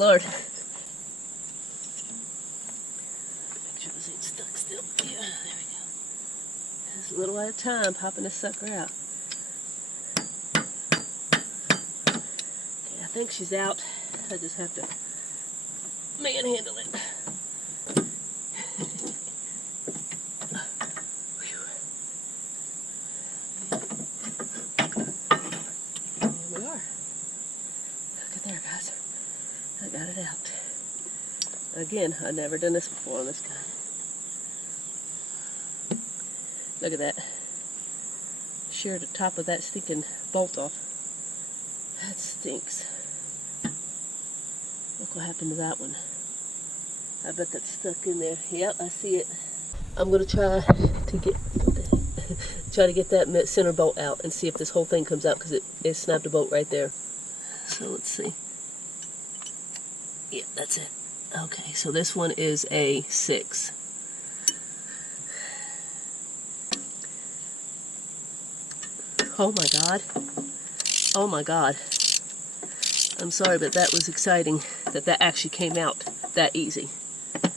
Lord. Make sure this ain't stuck still. Yeah, there we go. Just a little at a time, popping this sucker out. Okay, I think she's out. I just have to manhandle it. There we are. Look at there, guys. I got it out. Again, I've never done this before on this guy. Look at that. Sheared the top of that stinking bolt off. That stinks. Look what happened to that one. I bet that's stuck in there. Yep, I see it. I'm gonna try to get that center bolt out and see if this whole thing comes out, because it snapped a bolt right there. So let's see. Yeah, that's it. Okay, so this one is a 6. Oh my God. Oh my God. I'm sorry, but that was exciting that actually came out that easy,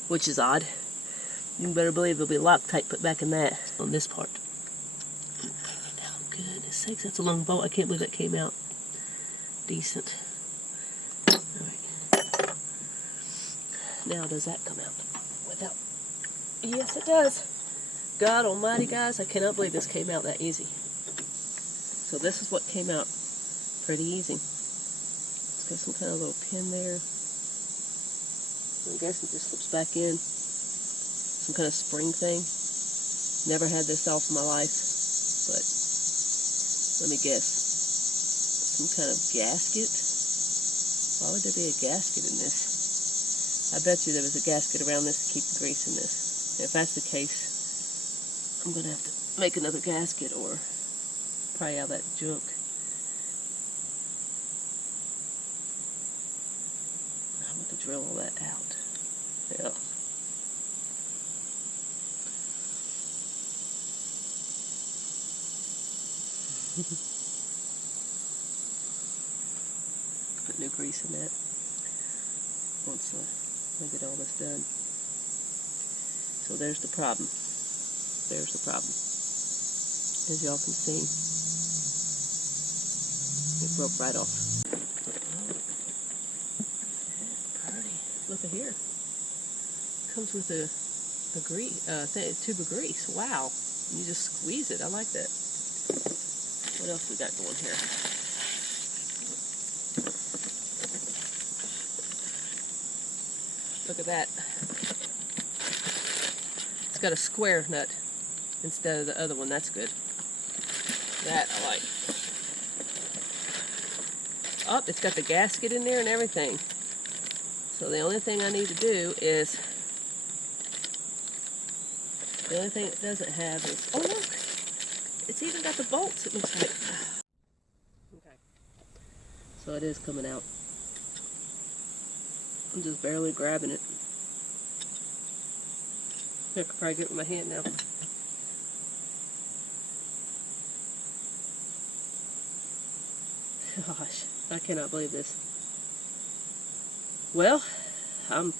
which is odd. You better believe there'll be Loctite put back in that on this part. Oh, goodness sakes, that's a long bolt. I can't believe that came out decent. All right. Now, does that come out without? Yes, it does. God almighty, guys, I cannot believe this came out that easy. So this is what came out pretty easy. It's got some kind of little pin there. I guess it just slips back in. Some kind of spring thing. Never had this off in my life, but let me guess. Some kind of gasket? Why would there be a gasket in this? I bet you there was a gasket around this to keep the grease in this. If that's the case, I'm going to have to make another gasket or pry out that junk. I'm going to drill all that out. Yeah. Put new grease in that once I get all this done. So there's the problem. There's the problem. As y'all can see, it broke right off. Look at here. Comes with a tube of grease. Wow. You just squeeze it. I like that. What else we got going here? Look at that. It's got a square nut instead of the other one. That's good. That I like. Oh, it's got the gasket in there and everything. So the only thing I need to do is, the only thing it doesn't have is, oh look, it's even got the bolts, it looks like. Okay, so it is coming out. I'm just barely grabbing it. I could probably get it with my hand now. Gosh, I cannot believe this. Well, I'm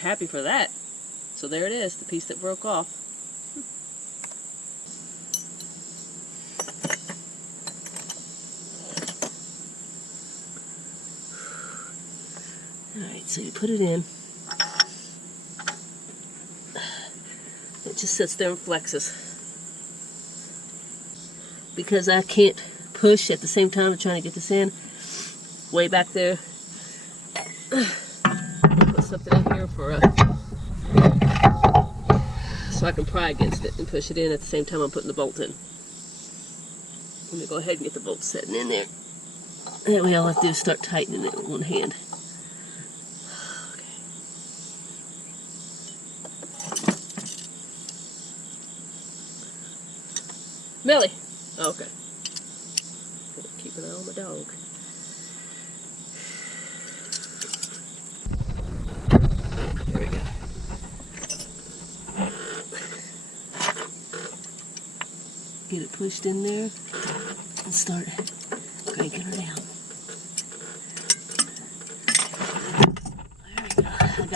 happy for that. So there it is, the piece that broke off. Alright, so you put it in. It just sits there and flexes. Because I can't push at the same time I'm trying to get this in, way back there. Put something in here for so I can pry against it and push it in at the same time I'm putting the bolt in. Let me go ahead and get the bolt setting in there. That way all I have to do is start tightening it with one hand. Melly! Oh, okay. Keep an eye on my dog. There we go. Get it pushed in there and start cranking her down.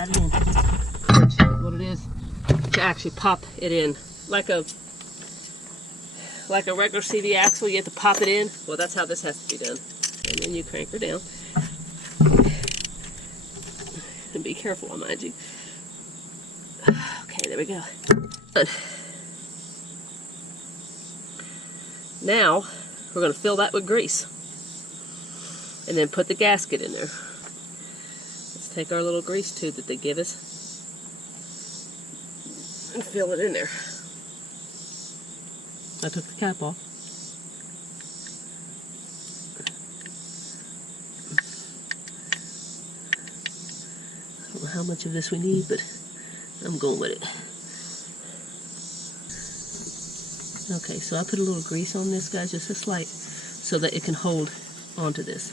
got it in. What it is to actually pop it in. Like a regular CV axle, you have to pop it in. Well, that's how this has to be done. And then you crank her down. And be careful, mind you. Okay, there we go. Good. Now, we're going to fill that with grease. And then put the gasket in there. Let's take our little grease tube that they give us and fill it in there. I took the cap off. I don't know how much of this we need, but I'm going with it. Okay, so I put a little grease on this, guys, just a slight, so that it can hold onto this.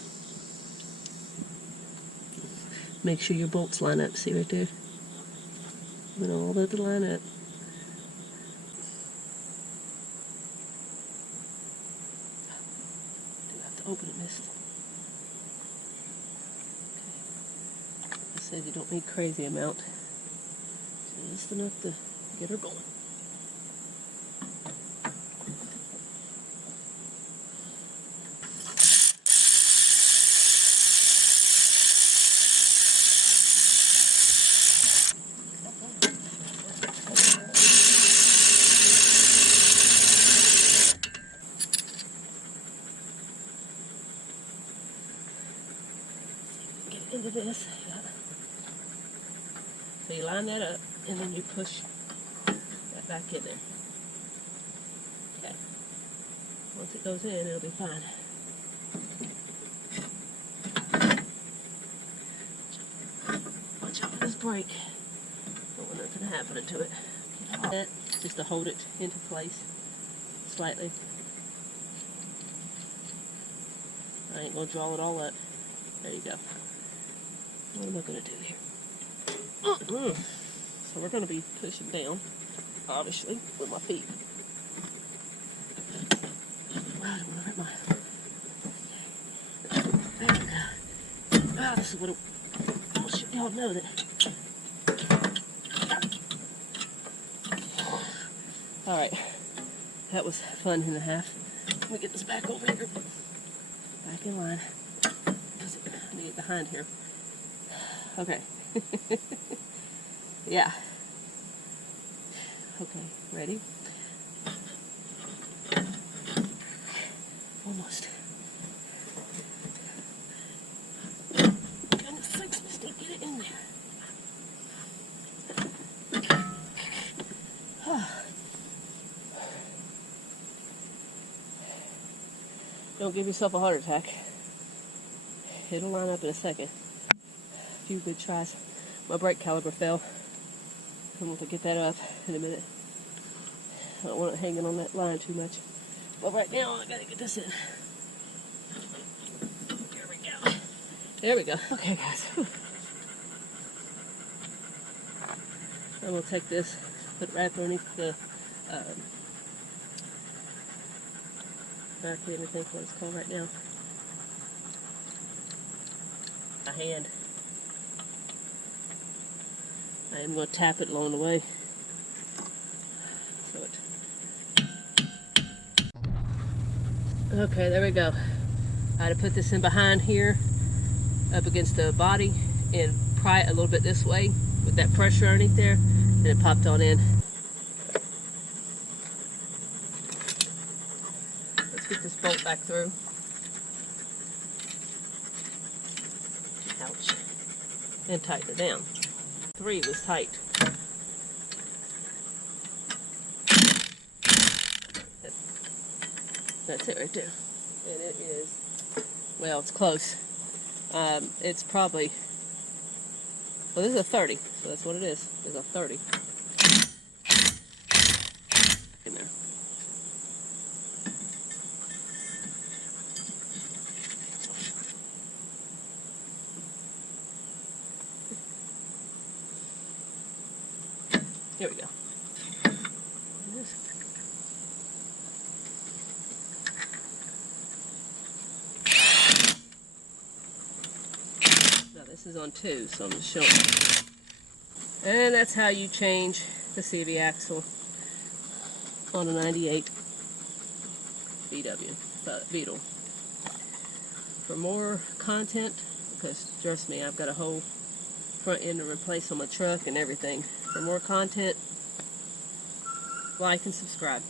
Make sure your bolts line up. See right there? You want all that to line up. Do have to open it, mist. Okay. I said you don't need crazy amount. Just enough to get her going. Into this, yeah. So you line that up and then you push that back in there. Okay. Once it goes in, it'll be fine. Watch out for this brake. Don't want nothing happening to it. Just to hold it into place slightly. I ain't gonna draw it all up. There you go. What am I going to do here? So we're going to be pushing down, obviously, with my feet. I don't want to hurt my... There we go. Oh, this is what y'all know that... Alright. That was fun and a half. Let me get this back over here. Back in line. I need it behind here. Okay. Yeah. Okay, ready? Almost. Goodness sakes, Misty, get it in there. Don't give yourself a heart attack. It'll line up in a second. A few good tries. My brake caliper fell. I'm going to get that up in a minute. I don't want it hanging on that line too much. But right now, I got to get this in. There we go. There we go. Okay, guys. Whew. I'm going to take this, put it right underneath the back end, I think what it's called right now. My hand. I am going to tap it along the way. So okay, there we go. I had to put this in behind here, up against the body, and pry it a little bit this way with that pressure underneath there, and it popped on in. Let's get this bolt back through. Ouch. And tighten it down. 3 was tight. That's it right there. And it is, well, it's close. It's probably, well, this is a 30, so that's what it is. It's a 30. In there. There we go. Now this is on 2, so I'm just showing you. And that's how you change the CV axle on a 98 Beetle. For more content, because trust me, I've got a whole front end to replace on my truck and everything. For more content, like and subscribe.